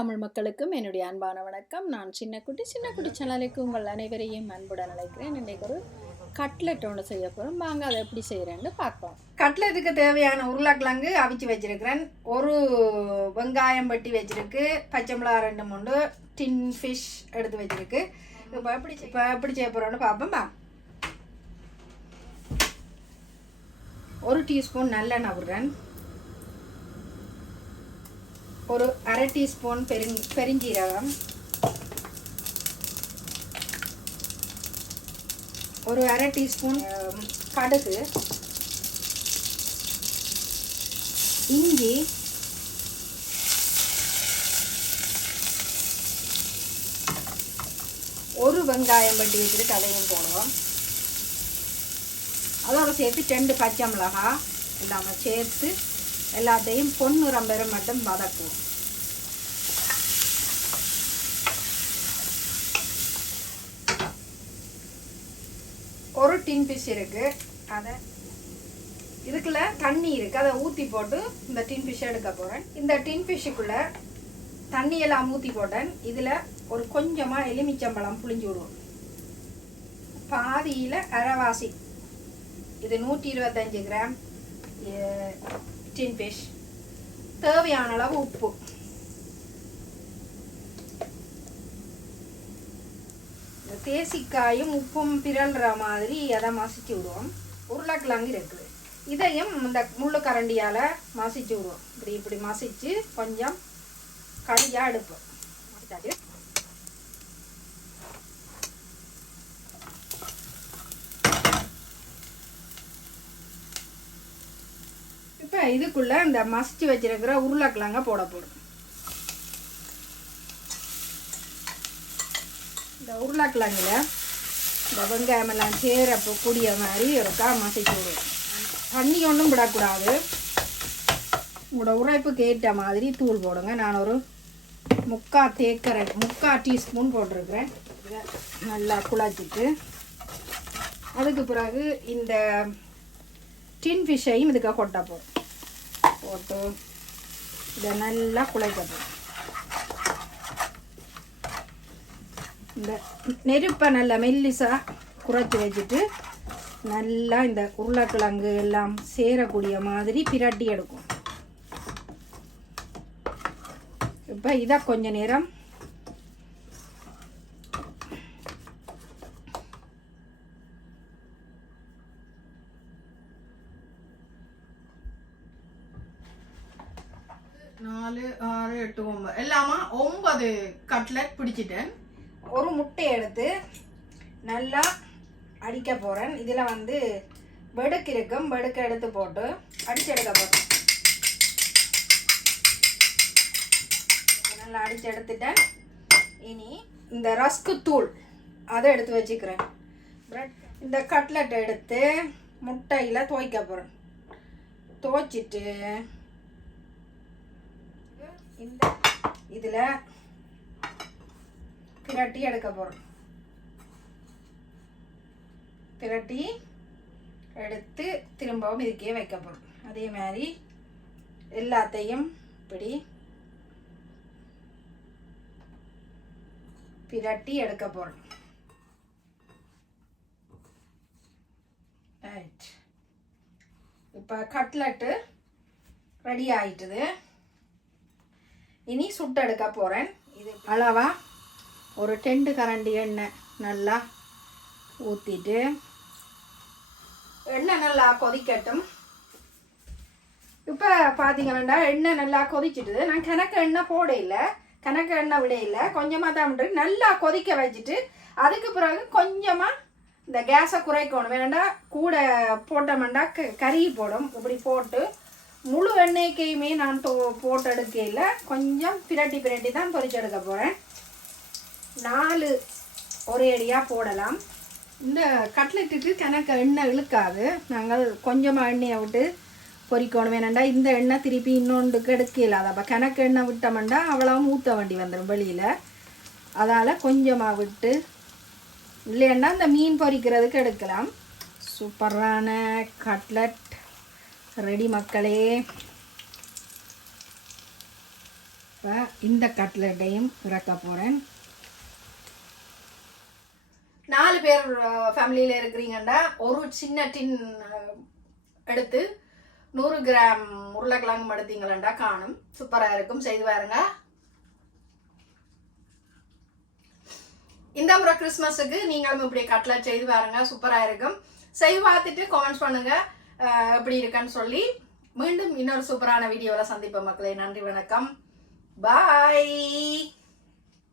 தமிழ் மக்களுக்கும் என்னுடைய அன்பான வணக்கம். நான் சின்ன குட்டி சின்ன குட்டி சேனலுக்கு உங்கள் அனைவரையும் அன்புடன் அழைக்கிறேன். இன்றைக்கு ஒரு கட்லெட் ஒன்று செய்ய போகிறோம் வாங்க அதை எப்படி செய்கிறேன்னு பார்ப்போம். கட்லெட்டுக்கு தேவையான உருளைக்கிழங்கு அவிச்சு வச்சுருக்கிறேன். ஒரு வெங்காயம் வெட்டி வச்சுருக்கு. பச்சை மிளகா ரெண்டு மூணு டின் ஃபிஷ் எடுத்து வச்சுருக்கு. இப்போ எப்படி இப்போ எப்படி செய்ய போகிறோன்னு பார்ப்போம்மா ஒரு டீஸ்பூன் நல்லெண்ணெய் விடுறேன் ஒரு அரை டீஸ்பூன் பெருங் பெருஞ்சீரகம். ஒரு அரை டீஸ்பூன் கடுகு. இஞ்சி. ஒரு வெங்காயம் வெட்டி வச்சுட்டு அதையும் போடுவோம். அதோட சேர்த்து ரெண்டு பச்சை மிளகாய் இல்லாமல் சேர்த்து எல்லாத்தையும் பொன்னிறம் பெற மட்டும் வதக்குவோம். ஒரு டின் ஃபிஷ் இருக்கு. அதை இதுக்குள்ள தண்ணி இருக்கு. அதை ஊற்றி போட்டு இந்த டின் ஃபிஷ் எடுக்க போகிறேன் இந்த டின் ஃபிஷ்ஷுக்குள்ள தண்ணியெல்லாம் ஊற்றி போட்டேன். இதில் ஒரு கொஞ்சமாக எலுமிச்சம்பழம் புளிஞ்சு விடுவோம். பாதியில் அரைவாசி. இது நூற்றி இருபத்தஞ்சு கிராம். டின் ஃபிஷ் தேவையான அளவு உப்பு. இந்த தேசிக்காயும் உப்பும் பிறல்ற மாதிரி அதை மசிச்சு விடுவோம். உருளைக்கிழங்கு இருக்குது. இதையும் இந்த முள்ளு கரண்டியால் மசிச்சு விடுவோம். இப்படி இப்படி மசிச்சு கொஞ்சம் கடியாக எடுப்போம். மசிச்சாச்சு. இதுக்குள்ளே இந்த மசிச்சு வச்சுருக்கிற உருளைக்கிழங்க போட போடும் இந்த உருளைக்கிழங்குல இந்த வெங்காயமெல்லாம் சேரப்போ கூடிய மாதிரி இருக்கா மசிச்சு விடுவோம். தண்ணி ஒன்றும் விடக்கூடாது. உங்களோட உரைப்புக்கு ஏற்ற மாதிரி தூள் போடுங்க. நான் ஒரு முக்கா தேக்கரை முக்கா டீஸ்பூன் போட்டிருக்கிறேன். நல்லா குழச்சிட்டு அதுக்கு பிறகு இந்த டின் ஃபிஷ்ஷையும் இதுக்காக கொட்டை போடும் போட்டு இதை நல்லா குழைக்க இந்த நெருப்பை நல்லா மெல்லிசாக குறைச்சி வச்சுட்டு நல்லா இந்த உருளைக்கிழங்கு எல்லாம் சேரக்கூடிய மாதிரி பிரட்டி எடுக்கும். இப்போ இதை கொஞ்ச நேரம் நாலு ஆறு எட்டு ஒன்பது எல்லாமா ஒன்பது கட்லெட் பிடிச்சிட்டேன் ஒரு முட்டையை எடுத்து நல்லா அடிக்க போகிறேன் இதில் வந்து வெடுக்கு இருக்கும் வெடுக்கு எடுத்து போட்டு அடித்து எடுக்க போகிறேன் நல்லா அடித்து எடுத்துட்டேன் இனி இந்த ரஸ்கு தூள் அதை எடுத்து வச்சுக்கிறேன் பிரெட் இந்த கட்லெட் எடுத்து முட்டையில் துவைக்க போகிறேன் துவைச்சிட்டு இந்த இதில் பிரட்டி எடுக்க போகிறோம் பிரட்டி எடுத்து திரும்பவும் இதுக்கே வைக்க போகிறோம் அதே மாதிரி எல்லாத்தையும் இப்படி பிரட்டி எடுக்க போகிறோம் ரைட் இப்போ கட்லெட்டு ரெடி ஆயிட்டுது. இனி சுட்டெடுக்க போகிறேன் இது அளவாக ஒரு டெண்டு கரண்டி எண்ணெய் நல்லா ஊற்றிட்டு எண்ணெய் நல்லா கொதிக்கட்டும். இப்போ பார்த்தீங்கன்னா எண்ணெய் நல்லா கொதிச்சுட்டுது. நான் கணக்கு எண்ணெய் போட இல்லை கணக்கு எண்ணெய் விட இல்லை கொஞ்சமாக தான் நல்லா கொதிக்க வச்சுட்டு அதுக்கு பிறகு கொஞ்சமாக இந்த கேஸை குறைக்கணும். வேண்டாம் கூட போட்டோம்னா க கறி போடும். இப்படி போட்டு முழு எண்ணெய்க்கையுமே நான் தோ போட்டு எடுக்கையில் கொஞ்சம் பிரட்டி பிரட்டி தான் பொரிச்சு எடுக்க போகிறேன் நாலு ஒரே அடியாக போடலாம். இந்த கட்லெட்டுக்கு கணக்கு எண்ணெய் இழுக்காது. நாங்கள் கொஞ்சமாக எண்ணெயை விட்டு பொறிக்கணும். வேணாண்டா இந்த எண்ணெய் திருப்பி இன்னொன்றுக்கு எடுக்கல. அதை அப்போ கணக்கு எண்ணெய் விட்டோம்டா அவ்வளோ ஊற்ற வேண்டி வந்துடும் வெளியில். அதால் கொஞ்சமாக விட்டு இல்லைன்னா இந்த மீன் பொறிக்கிறதுக்கு எடுக்கலாம். சூப்பரான கட்லட். ரெடி மக்களே. இப்போ இந்த கட்லெட்டையும் இறக்க போகிறேன் நாலு பேர் ஃபேமிலியில் இருக்கிறீங்கன்னா ஒரு சின்ன டின் எடுத்து நூறு கிராம் உருளைக்கிழங்கு எடுத்தீங்களா காணும். சூப்பராக இருக்கும். செய்து பாருங்க. இந்த முறை கிறிஸ்மஸுக்கு நீங்களும் இப்படி கட்லட் செய்து பாருங்க. சூப்பராக இருக்கும். செய்து பார்த்துட்டு கமெண்ட்ஸ் பண்ணுங்கள் எப்படி இருக்குன்னு சொல்லி மீண்டும் இன்னொரு சூப்பரான வீடியோவில் சந்திப்போம் மக்களே. நன்றி வணக்கம். பாய்